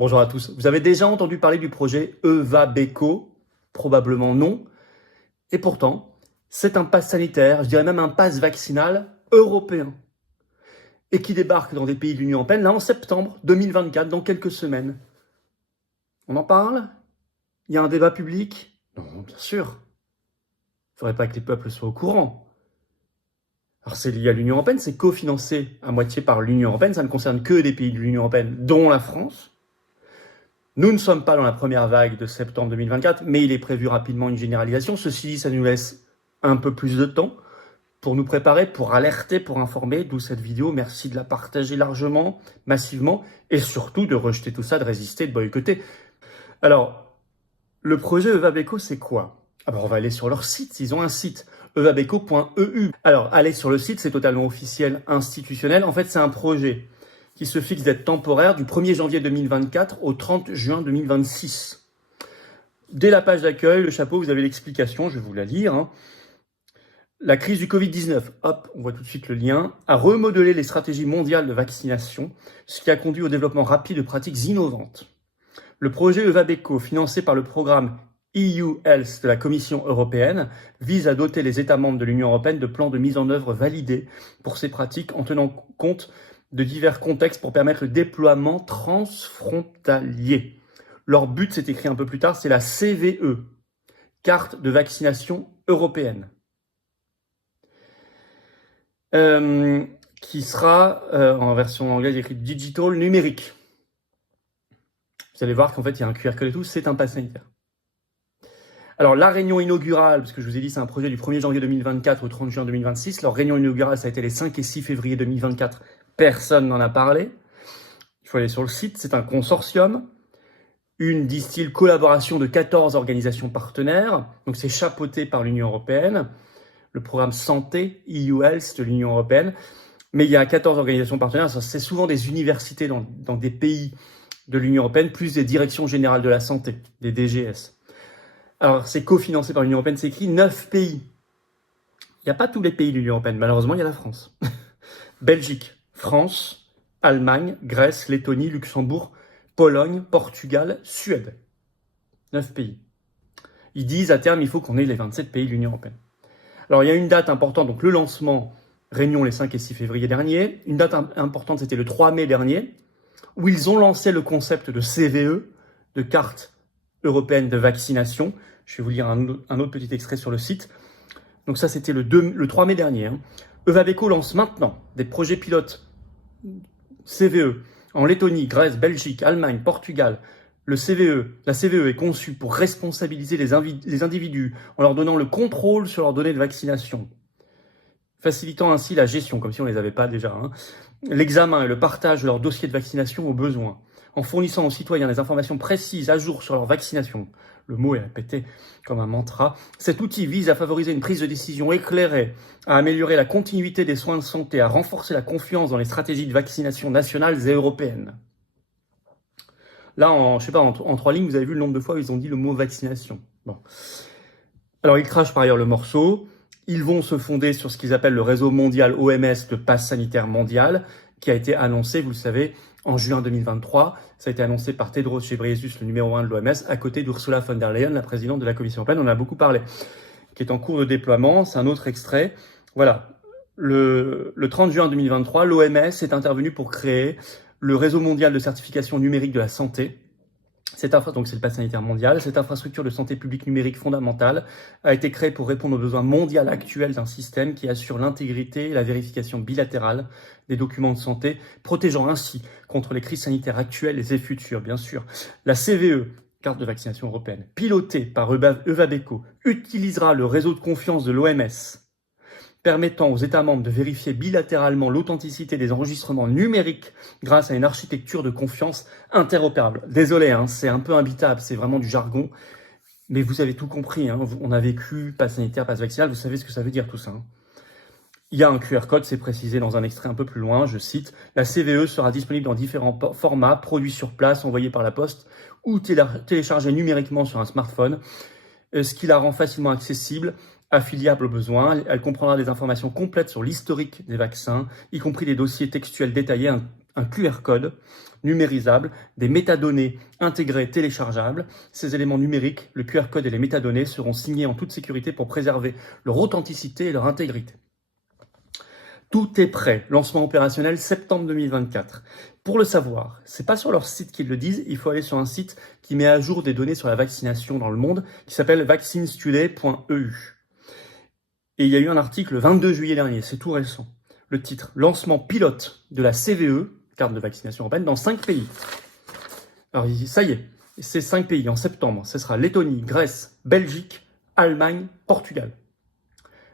Bonjour à tous. Vous avez déjà entendu parler du projet EvaBeco? Probablement non. Et pourtant, c'est un pass sanitaire, je dirais même un pass vaccinal européen. Et qui débarque dans des pays de l'Union européenne, là en septembre 2024, dans quelques semaines. On en parle? Il y a un débat public? Non, bien sûr. Il ne faudrait pas que les peuples soient au courant. Alors c'est lié à l'Union européenne, c'est cofinancé à moitié par l'Union européenne, ça ne concerne que des pays de l'Union européenne, dont la France. Nous ne sommes pas dans la première vague de septembre 2024, mais il est prévu rapidement une généralisation. Ceci dit, ça nous laisse un peu plus de temps pour nous préparer, pour alerter, pour informer, d'où cette vidéo. Merci de la partager largement, massivement, et surtout de rejeter tout ça, de résister, de boycotter. Alors, le projet EvaBeco, c'est quoi? Alors, on va aller sur leur site, ils ont un site, evabeco.eu. Alors, allez sur le site, c'est totalement officiel, institutionnel. En fait, c'est un projet qui se fixe d'être temporaire du 1er janvier 2024 au 30 juin 2026. Dès la page d'accueil, le chapeau, vous avez l'explication, je vais vous la lire. La crise du Covid-19, hop, on voit tout de suite le lien, a remodelé les stratégies mondiales de vaccination, ce qui a conduit au développement rapide de pratiques innovantes. Le projet EvaBeco, financé par le programme EU Health de la Commission européenne, vise à doter les États membres de l'Union européenne de plans de mise en œuvre validés pour ces pratiques en tenant compte de divers contextes pour permettre le déploiement transfrontalier. Leur but, c'est écrit un peu plus tard, c'est la CVE, carte de vaccination européenne, qui sera, en version anglaise, écrit digital numérique. Vous allez voir qu'en fait, il y a un QR code et tout, c'est un pass sanitaire. Alors, la réunion inaugurale, parce que je vous ai dit, c'est un projet du 1er janvier 2024 au 30 juin 2026. Leur réunion inaugurale, ça a été les 5 et 6 février 2024. Personne n'en a parlé. Il faut aller sur le site. C'est un consortium. Une, disent-ils, collaboration de 14 organisations partenaires. Donc, c'est chapeauté par l'Union européenne. Le programme Santé, EU Health de l'Union européenne. Mais il y a 14 organisations partenaires. C'est souvent des universités dans des pays de l'Union européenne, plus des directions générales de la santé, des DGS. Alors, c'est cofinancé par l'Union européenne, c'est écrit 9 pays. Il n'y a pas tous les pays de l'Union européenne, malheureusement, il y a la France. Belgique, France, Allemagne, Grèce, Lettonie, Luxembourg, Pologne, Portugal, Suède. 9 pays. Ils disent, à terme, il faut qu'on ait les 27 pays de l'Union européenne. Alors, il y a une date importante, donc le lancement, réunion les 5 et 6 février dernier. Une date importante, c'était le 3 mai dernier, où ils ont lancé le concept de CVE, de carte européenne de vaccination. Je vais vous lire un autre petit extrait sur le site. Donc ça, c'était le 3 mai dernier. EvaBeco lance maintenant des projets pilotes CVE en Lettonie, Grèce, Belgique, Allemagne, Portugal. La CVE est conçue pour responsabiliser les individus en leur donnant le contrôle sur leurs données de vaccination, facilitant ainsi la gestion, comme si on ne les avait pas déjà, l'examen et le partage de leurs dossiers de vaccination au besoin, en fournissant aux citoyens des informations précises à jour sur leur vaccination. Le mot est répété comme un mantra. Cet outil vise à favoriser une prise de décision éclairée, à améliorer la continuité des soins de santé, à renforcer la confiance dans les stratégies de vaccination nationales et européennes. Là, en 3 lignes, vous avez vu le nombre de fois où ils ont dit le mot vaccination. Bon. Alors, ils crachent par ailleurs le morceau. Ils vont se fonder sur ce qu'ils appellent le réseau mondial OMS de passe sanitaire mondial, qui a été annoncé, vous le savez, en juin 2023. Ça a été annoncé par Tedros Ghebreyesus, le numéro 1 de l'OMS, à côté d'Ursula von der Leyen, la présidente de la Commission européenne. On en a beaucoup parlé, qui est en cours de déploiement. C'est un autre extrait. Voilà. Le 30 juin 2023, l'OMS est intervenue pour créer le réseau mondial de certification numérique de la santé. Donc c'est le pass sanitaire mondial. Cette infrastructure de santé publique numérique fondamentale a été créée pour répondre aux besoins mondiaux actuels d'un système qui assure l'intégrité et la vérification bilatérale des documents de santé, protégeant ainsi contre les crises sanitaires actuelles et futures, bien sûr. La CVE, carte de vaccination européenne, pilotée par EvaBeco, utilisera le réseau de confiance de l'OMS, permettant aux États membres de vérifier bilatéralement l'authenticité des enregistrements numériques grâce à une architecture de confiance interopérable. Désolé, c'est un peu imbitable, c'est vraiment du jargon, mais vous avez tout compris. On a vécu pass sanitaire, pass vaccinal, vous savez ce que ça veut dire tout ça. Il y a un QR code, c'est précisé dans un extrait un peu plus loin, je cite, « La CVE sera disponible dans différents formats, produits sur place, envoyés par la poste ou téléchargés numériquement sur un smartphone, ce qui la rend facilement accessible, affiliable aux besoins. Elle comprendra des informations complètes sur l'historique des vaccins, y compris des dossiers textuels détaillés un QR code numérisable, des métadonnées intégrées téléchargeables. Ces éléments numériques, le QR code et les métadonnées, seront signés en toute sécurité pour préserver leur authenticité et leur intégrité. Tout est prêt. Lancement opérationnel septembre 2024. Pour le savoir, c'est pas sur leur site qu'ils le disent, il faut aller sur un site qui met à jour des données sur la vaccination dans le monde, qui s'appelle vaccinestoday.eu. Et il y a eu un article le 22 juillet dernier, c'est tout récent. Le titre, lancement pilote de la CVE, carte de vaccination européenne, dans 5 pays. Alors ça y est, ces 5 pays en septembre, ce sera Lettonie, Grèce, Belgique, Allemagne, Portugal.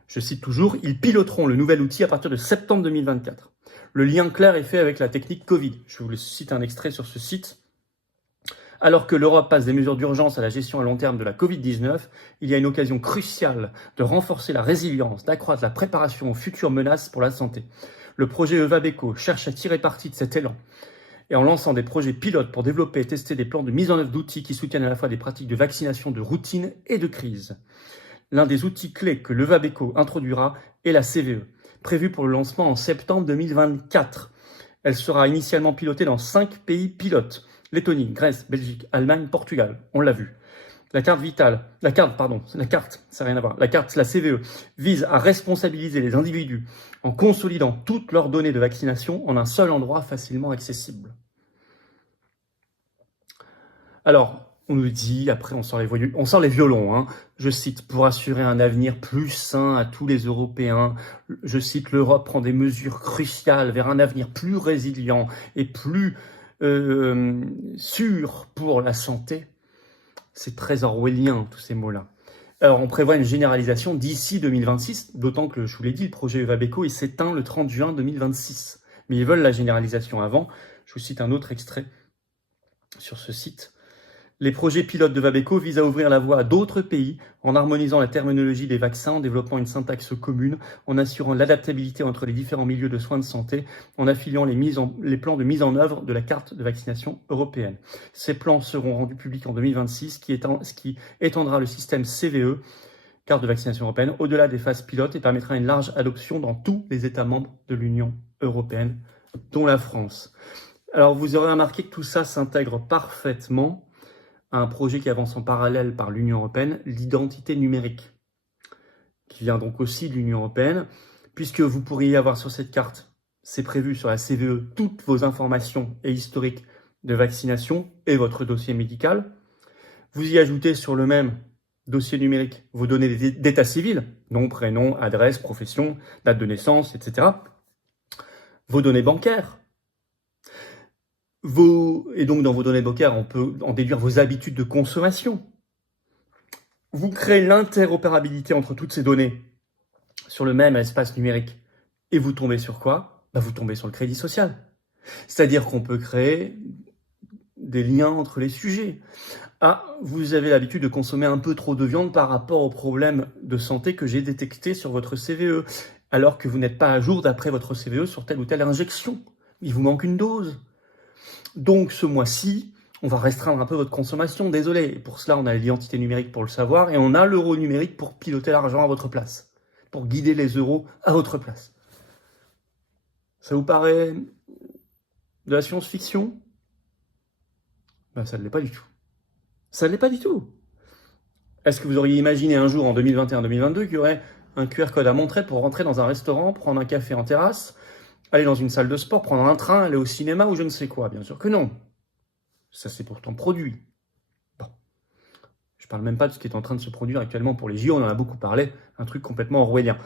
Je cite toujours, ils piloteront le nouvel outil à partir de septembre 2024. Le lien clair est fait avec la technique Covid. Je vous cite un extrait sur ce site. Alors que l'Europe passe des mesures d'urgence à la gestion à long terme de la Covid-19, il y a une occasion cruciale de renforcer la résilience, d'accroître la préparation aux futures menaces pour la santé. Le projet EVABECO cherche à tirer parti de cet élan et en lançant des projets pilotes pour développer et tester des plans de mise en œuvre d'outils qui soutiennent à la fois des pratiques de vaccination de routine et de crise. L'un des outils clés que l'EVABECO introduira est la CVE, prévue pour le lancement en septembre 2024. Elle sera initialement pilotée dans 5 pays pilotes. Lettonie, Grèce, Belgique, Allemagne, Portugal. On l'a vu. La carte, la CVE, vise à responsabiliser les individus en consolidant toutes leurs données de vaccination en un seul endroit facilement accessible. Alors, on nous dit, après on sort les violons, hein. Je cite, pour assurer un avenir plus sain à tous les Européens, je cite, l'Europe prend des mesures cruciales vers un avenir plus résilient et plus sûr pour la santé. C'est très orwellien, tous ces mots-là. Alors, on prévoit une généralisation d'ici 2026, d'autant que, je vous l'ai dit, le projet EVABECO, il s'éteint le 30 juin 2026. Mais ils veulent la généralisation avant. Je vous cite un autre extrait sur ce site. Les projets pilotes de EVABECO visent à ouvrir la voie à d'autres pays en harmonisant la terminologie des vaccins, en développant une syntaxe commune, en assurant l'adaptabilité entre les différents milieux de soins de santé, en affiliant les plans de mise en œuvre de la carte de vaccination européenne. Ces plans seront rendus publics en 2026, ce qui étendra le système CVE, carte de vaccination européenne, au-delà des phases pilotes et permettra une large adoption dans tous les États membres de l'Union européenne, dont la France. Alors vous aurez remarqué que tout ça s'intègre parfaitement à un projet qui avance en parallèle par l'Union européenne, l'identité numérique, qui vient donc aussi de l'Union européenne, puisque vous pourriez avoir sur cette carte, c'est prévu sur la CVE, toutes vos informations et historiques de vaccination et votre dossier médical. Vous y ajoutez sur le même dossier numérique vos données d'état civil, nom, prénom, adresse, profession, date de naissance, etc. Vos données bancaires. Et donc, dans vos données bancaires, on peut en déduire vos habitudes de consommation. Vous créez l'interopérabilité entre toutes ces données sur le même espace numérique. Et vous tombez sur quoi ? Vous tombez sur le crédit social. C'est-à-dire qu'on peut créer des liens entre les sujets. Ah, vous avez l'habitude de consommer un peu trop de viande par rapport aux problèmes de santé que j'ai détectés sur votre CVE, alors que vous n'êtes pas à jour d'après votre CVE sur telle ou telle injection. Il vous manque une dose. Donc ce mois-ci, on va restreindre un peu votre consommation, désolé. Et pour cela, on a l'identité numérique pour le savoir et on a l'euro numérique pour piloter l'argent à votre place, pour guider les euros à votre place. Ça vous paraît de la science-fiction ? Ça ne l'est pas du tout. Ça ne l'est pas du tout. Est-ce que vous auriez imaginé un jour, en 2021-2022, qu'il y aurait un QR code à montrer pour rentrer dans un restaurant, prendre un café en terrasse, aller dans une salle de sport, prendre un train, aller au cinéma ou je ne sais quoi? Bien sûr que non. Ça, c'est pourtant produit. Bon. Je ne parle même pas de ce qui est en train de se produire actuellement pour les JO, on en a beaucoup parlé, un truc complètement orwellien.